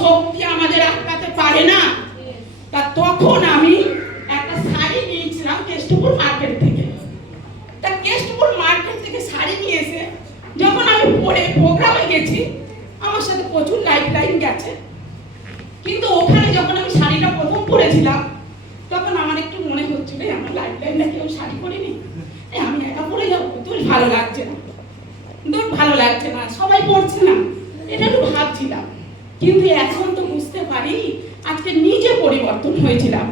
শক্তি আমাদের আটকাতে পারে না। তা তখন আমি একটা শাড়ি নিয়েছিলাম কেষ্টপুর মার্কেট থেকে। তা কেষ্টপুর মার্কেট থেকে শাড়ি নিয়ে এসে যখন আমি পরে প্রোগ্রামে গেছি, আমার সাথে প্রচুর লাইন গেছে, কিন্তু ওখানে যখন আমি শাড়িটা প্রথম পরেছিলাম তখন আমার একটু মনে হচ্ছিল আমার লাইন না কেউ শাড়ি পরিনি, আমি একা পরে যাবো, তোর ভালো লাগছে না, তোর ভালো লাগছে না, সবাই পড়ছে না, এটা একটু ভাবছিলাম। কিন্তু এখন তো বুঝতে পারি আজকে নিজে পরিবর্তন হয়েছিলাম,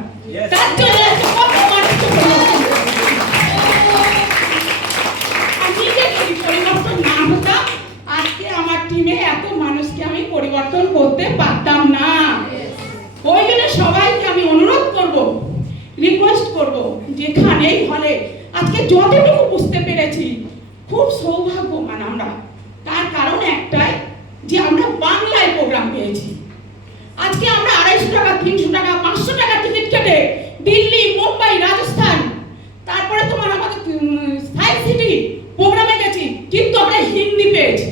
তার জন্য আজকে কত মানুষকে পরিবর্তন হয়েছে। আর নিজে যদি পরিবর্তন না হতাম আজকে আমার টিমে এত মানুষকে আমি পরিবর্তন করতে পারতাম না। ওই জন্য সবাইকে আমি অনুরোধ করব, রিকোয়েস্ট করব, যেখানেই হলে আজকে যতটুকু বুঝতে পেরেছি খুব সৌভাগ্যবান আমরা। তার কারণ একটাই যে আমরা বাংলায় প্রোগ্রাম পেয়েছি। আজকে আমরা 250 টাকা, 300 টাকা, 500 টাকা টিকিট কেটে দিল্লি, মুম্বাই, রাজস্থান, তারপরে তোমার আমাদের সাইড সিটি প্রোগ্রামে গেছি, কিন্তু আমরা হিন্দি পেয়েছি,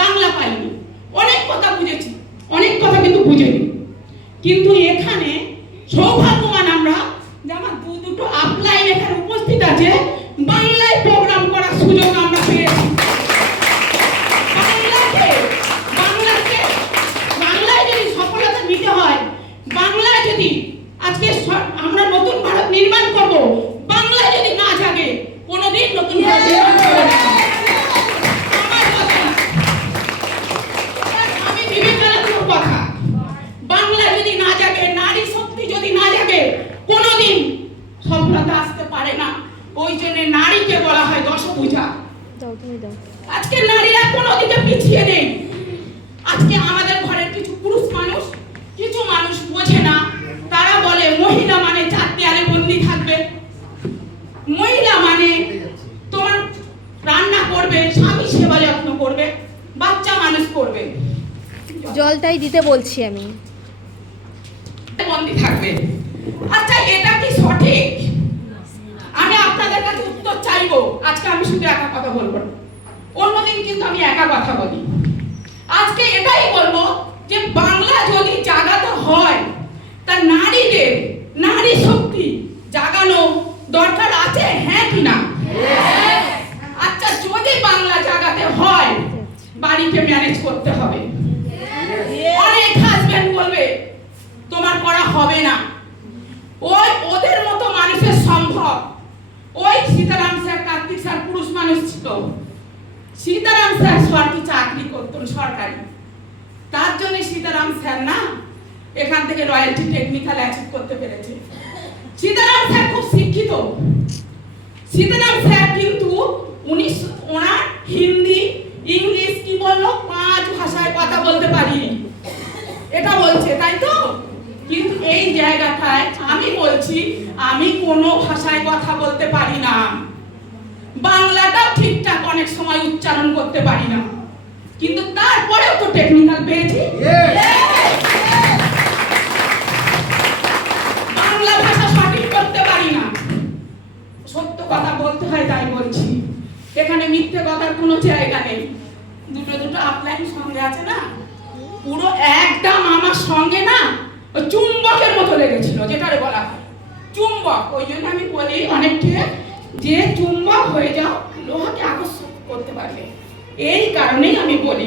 বাংলা পাইনি। অনেক কথা বুঝেছি, অনেক কথা কিন্তু বুঝিনি। কিন্তু এখানে সৌভাগ্যবান আমরা যে আমার দুটো আপলাইন এখানে উপস্থিত আছে, বাংলায় প্রোগ্রাম করার সুযোগ আমরা পেয়েছি। বাংলায় যদি সফলতা নিতে হয়, বাংলায় যদি আজকে আমরা নতুন ভারত নির্মাণ করব, বাংলায় যদি না জাগে কোনোদিন নতুন ভারত নির্মাণ হবে না। আমার কথা, আমি বিবেকানন্দের কথা, বাংলা যদি না জাগে, নারী শক্তি যদি না জাগে, কোনোদিন সফলতা আসতে পারে না। ওই জন্য নারীকে বলা হয় দশভুজা। আজকে নারীরা কোনো দিকে পিছিয়ে নেই। আজকে আমাদের ঘরের কিছু পুরুষ মানুষ, কিছু মানুষ বোঝে না, তারা বলে মহিলা মানে 4 দেয়ালে বন্দি থাকবে, মহিলা মানে তোমার রান্না করবে, স্বামী সেবা যত্ন করবে, বাচ্চা মানুষ করবে, জলটাই দিতে বলছি আমি, বন্দি থাকবে। আচ্ছা, এটা কি সঠিক? আমি আপনাদের কাছে উত্তর চাইবো। আজকে আমি শুধু একা কথা বলবো না, অন্যদিন কিন্তু আমি একা কথা বলি। আজকে এটাই বলবো যে বাংলা যদি জাগাতে হয়, তা নারীদের, নারী শক্তি জাগানো দরকার আছে, হ্যাঁ কি না? আচ্ছা, যদি বাংলা জাগাতে হয় বাড়িতে ম্যানেজ করতে হবে। অনেক হাজবেন্ড বলবে তোমার করা হবে না, ওই ওদের মতো মানুষের সম্ভব। ওই সীতারাম স্যার, কার্তিক স্যার পুরুষ মানুষ ছিল, সীতারাম স্যার সরকারি চাকরি করতেন, সরকারি। তার জন্য সীতারাম স্যার না এখান থেকে রয়্যালটি টেকনিক্যাল অ্যাচিভ করতে পেরেছে। সীতারাম স্যার খুব শিক্ষিত। সীতারাম স্যার কিন্তু ওনার হিন্দি, ইংলিশ কি বললো, 5 ভাষায় কথা বলতে পারি, এটা বলছে, তাই তো? কিন্তু এই জায়গাটায় আমি বলছি আমি কোনো ভাষায় কথা বলতে পারি না, বাংলাটাও ঠিকঠাক অনেক সময় উচ্চারণ করতে পারি না, কিন্তু তারপরেও তো টেকনিক্যাল পেয়েছি। বাংলা ভাষা সঠিক করতে পারি না, সত্য কথা বলতে হয় তাই বলছি। এখানে মিথ্যে কথার কোনো জায়গা নেই। দুটো আপলাইন সঙ্গে আছে না, পুরো একদম আমার সঙ্গে না চুম্বকের মতো লেগেছিল, যেটারে বলা হয় চুম্বক। ওই জন্য আমি বলি অনেককে যে চুম্বক হয়ে যাও লোহাকে আকর্ষণ করতে পারবে, এই কারণেই আমি বলি।